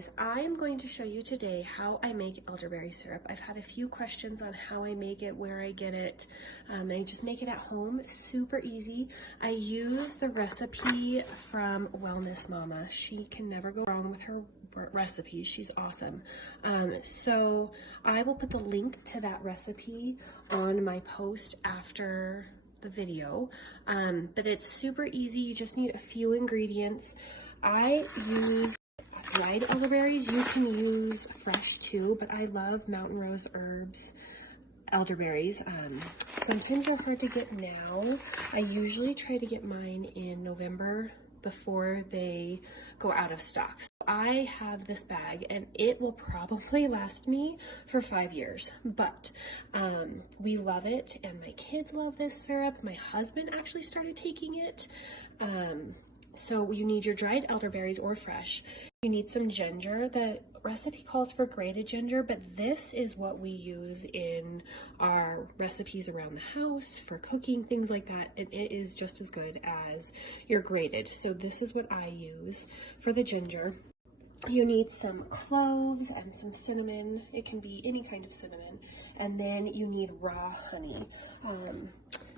guys, I am going to show you today how I make elderberry syrup. I've had a few questions on how I make it, where I get it. I just make it at home, super easy. I use the recipe from Wellness Mama. She can never go wrong with her recipes. She's awesome. So I will put the link to that recipe on my post after the video, but it's super easy. You just need a few ingredients. I use dried elderberries. You can use fresh too, but I love Mountain Rose Herbs elderberries. Sometimes they're hard to get now. I usually try to get mine in November before they go out of stock. So I have this bag and it will probably last me for 5 years, but we love it and my kids love this syrup. My husband actually started taking it. So you need your dried elderberries or fresh. You need some ginger. The recipe calls for grated ginger, but this is what we use in our recipes around the house for cooking, things like that. And it is just as good as your grated. So this is what I use for the ginger. You need some cloves and some cinnamon. It can be any kind of cinnamon. And then you need raw honey.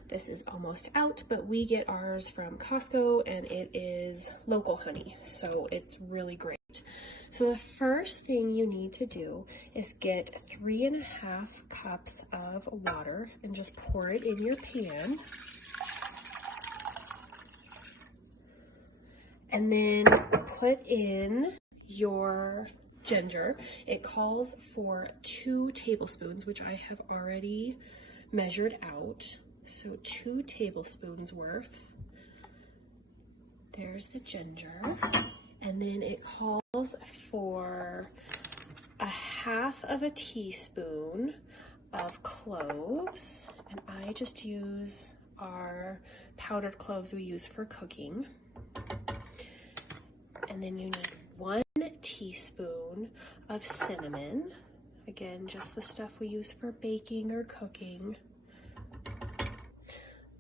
This is almost out, but we get ours from Costco and it is local honey, so it's really great. So the first thing you need to do is get 3.5 cups of water and just pour it in your pan. And then put in your ginger. It calls for 2 tablespoons, which I have already measured out. So 2 tablespoons worth. There's the ginger. And then it calls for 1/2 teaspoon of cloves. And I just use our powdered cloves we use for cooking. And then you need 1 teaspoon of cinnamon. Again, just the stuff we use for baking or cooking.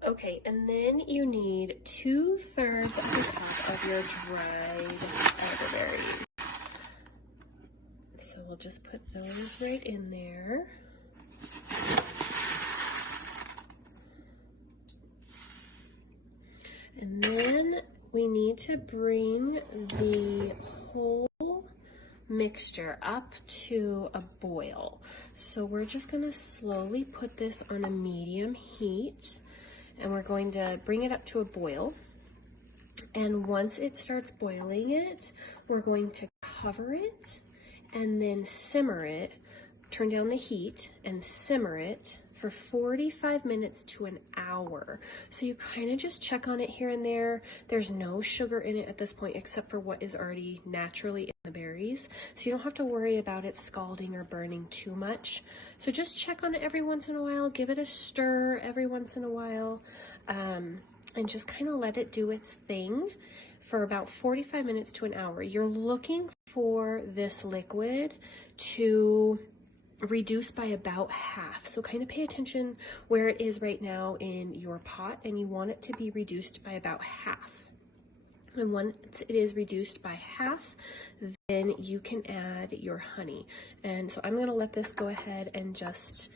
Okay, and then you need 2/3 of a cup of your dried elderberries. So we'll just put those right in there. And then we need to bring the whole mixture up to a boil. So we're just gonna slowly put this on a medium heat. And we're going to bring it up to a boil. And once it starts boiling it, we're going to cover it and then simmer it, turn down the heat and simmer it for 45 minutes to an hour. So you kind of just check on it here and there. There's no sugar in it at this point except for what is already naturally in the berries. So you don't have to worry about it scalding or burning too much. So just check on it every once in a while, give it a stir every once in a while, and just kind of let it do its thing for about 45 minutes to an hour. You're looking for this liquid to reduce by about half. So kind of pay attention where it is right now in your pot, and you want it to be reduced by about half. And once it is reduced by half, then you can add your honey. And so I'm gonna let this go ahead and just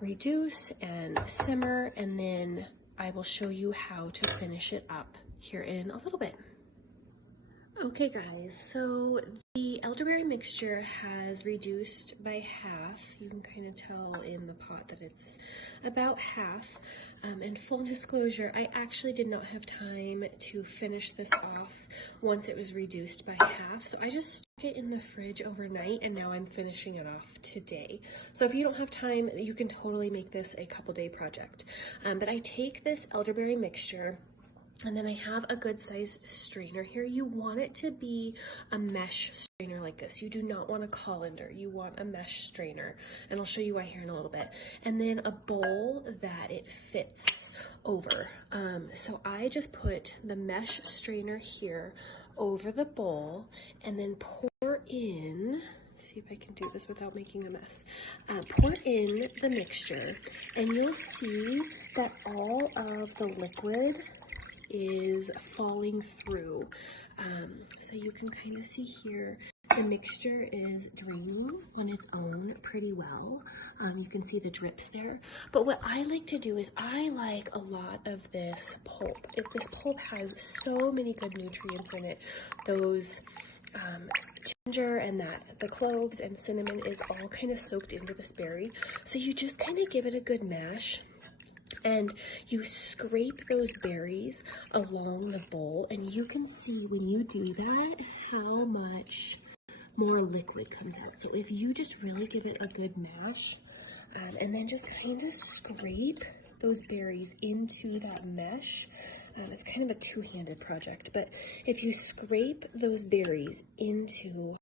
reduce and simmer, and then I will show you how to finish it up here in a little bit. Okay guys, so the elderberry mixture has reduced by half. You can kind of tell in the pot that it's about half. And full disclosure, I actually did not have time to finish this off once it was reduced by half. So I just stuck it in the fridge overnight and now I'm finishing it off today. So if you don't have time, you can totally make this a couple-day project. But I take this elderberry mixture, and then I have a good size strainer here. You want it to be a mesh strainer like this. You do not want a colander. You want a mesh strainer. And I'll show you why here in a little bit. And then a bowl that it fits over. So I just put the mesh strainer here over the bowl and then pour in, see if I can do this without making a mess. Pour in the mixture and you'll see that all of the liquid is falling through. So you can kind of see here the mixture is draining on its own pretty well. You can see the drips there. But what I like to do is I like a lot of this pulp. This pulp has so many good nutrients in it. Those ginger and the cloves and cinnamon is all kind of soaked into this berry. So you just kind of give it a good mash. And you scrape those berries along the bowl, and you can see when you do that how much more liquid comes out. So if you just really give it a good mash, and then just kind of scrape those berries into that mesh, it's kind of a two-handed project, but if you scrape those berries into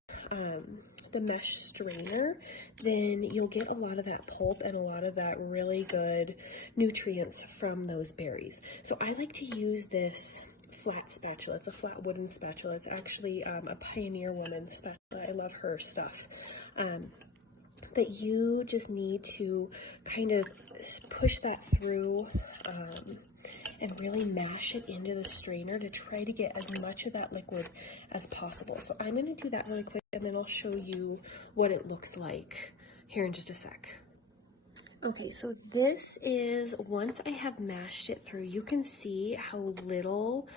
the mesh strainer, then you'll get a lot of that pulp and a lot of that really good nutrients from those berries. So I like to use this flat spatula. It's a flat wooden spatula. It's actually a Pioneer Woman spatula. I love her stuff. But you just need to kind of push that through and really mash it into the strainer to try to get as much of that liquid as possible. So I'm going to do that really quick, and then I'll show you what it looks like here in just a sec. Okay, so this is, once I have mashed it through, you can see how little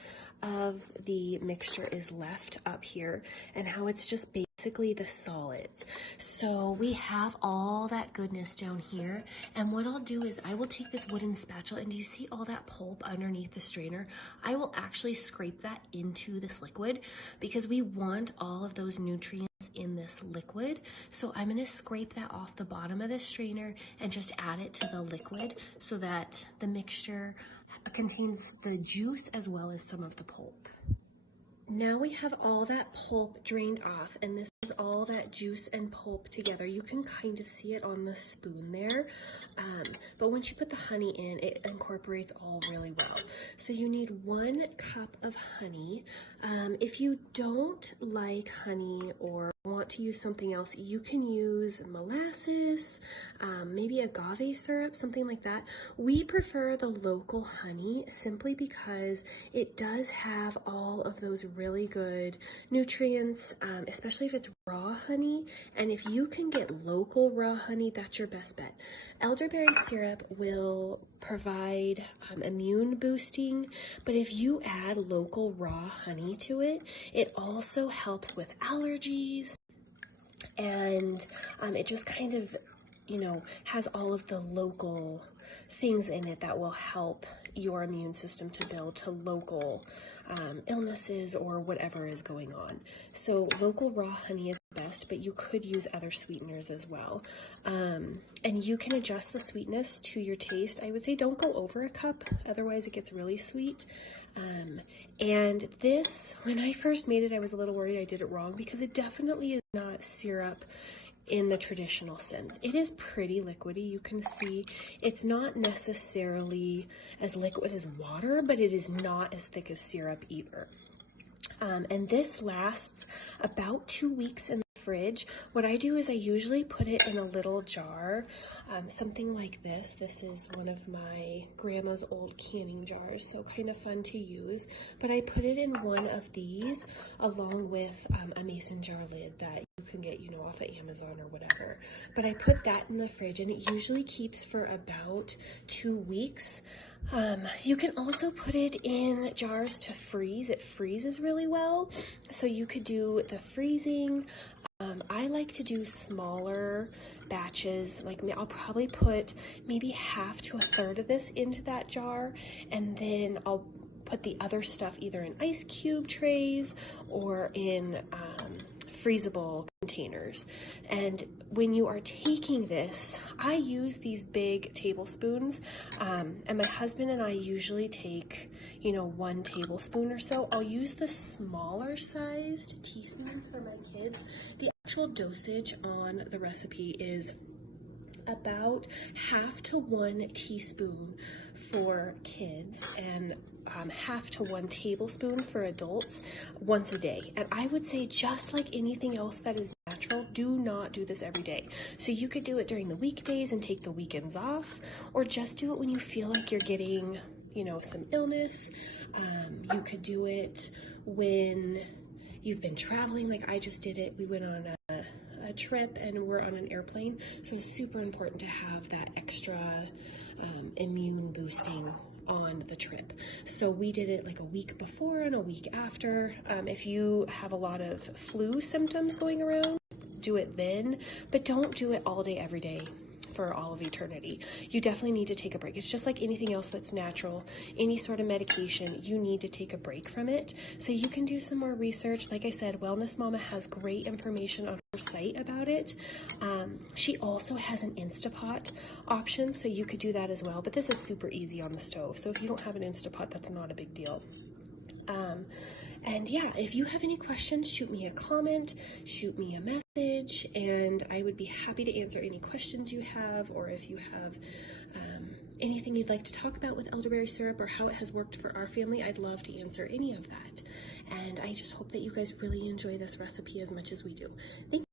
of the mixture is left up here and how it's just basically the solids. So we have all that goodness down here, and what I'll do is I will take this wooden spatula, and do you see all that pulp underneath the strainer? I will actually scrape that into this liquid because we want all of those nutrients in this liquid. So I'm going to scrape that off the bottom of the strainer and just add it to the liquid so that the mixture contains the juice as well as some of the pulp. Now we have all that pulp drained off, and this is all that juice and pulp together. You can kind of see it on the spoon there, but once you put the honey in, it incorporates all really well. So you need 1 cup of honey. If you don't like honey or want to use something else, you can use molasses, maybe agave syrup, something like that. We prefer the local honey simply because it does have all of those really good nutrients, especially if it's raw honey. And if you can get local raw honey, that's your best bet. Elderberry syrup will provide immune boosting, but if you add local raw honey to it, it also helps with allergies. And it just kind of, you know, has all of the local things in it that will help your immune system to build to local illnesses or whatever is going on. So local raw honey is best, but you could use other sweeteners as well. And you can adjust the sweetness to your taste. I would say don't go over a cup, otherwise it gets really sweet. And this, when I first made it, I was a little worried I did it wrong because it definitely is not syrup in the traditional sense. It is pretty liquidy. You can see it's not necessarily as liquid as water, but it is not as thick as syrup either. And this lasts about 2 weeks in the fridge. What I do is I usually put it in a little jar, something like this. This is one of my grandma's old canning jars, so kind of fun to use. But I put it in one of these along with a mason jar lid that you can get, you know, off of Amazon or whatever. But I put that in the fridge, and it usually keeps for about 2 weeks. You can also put it in jars to freeze. It freezes really well, so you could do the freezing. I like to do smaller batches. Like I'll probably put maybe half to a third of this into that jar, and then I'll put the other stuff either in ice cube trays or in freezable containers. And when you are taking this, I use these big tablespoons, and my husband and I usually take, you know, 1 tablespoon or so. I'll use the smaller sized teaspoons for my kids. The actual dosage on the recipe is about half to 1 teaspoon for kids and half to 1 tablespoon for adults once a day. And I would say, just like anything else that is natural, do not do this every day. So you could do it during the weekdays and take the weekends off, or just do it when you feel like you're getting, you know, some illness. You could do it when you've been traveling like I just did it. We went on a trip and we're on an airplane, so it's super important to have that extra immune boosting on the trip. So we did it like a week before and a week after. If you have a lot of flu symptoms going around, do it then, but don't do it all day every day for all of eternity. You definitely need to take a break. It's just like anything else that's natural, any sort of medication, you need to take a break from it. So you can do some more research. Like I said, Wellness Mama has great information on her site about it. She also has an Instapot option, so you could do that as well, but this is super easy on the stove. So if you don't have an Instapot, that's not a big deal. And yeah, if you have any questions, shoot me a comment, shoot me a message, and I would be happy to answer any questions you have, or if you have anything you'd like to talk about with elderberry syrup or how it has worked for our family, I'd love to answer any of that. And I just hope that you guys really enjoy this recipe as much as we do. Thank you.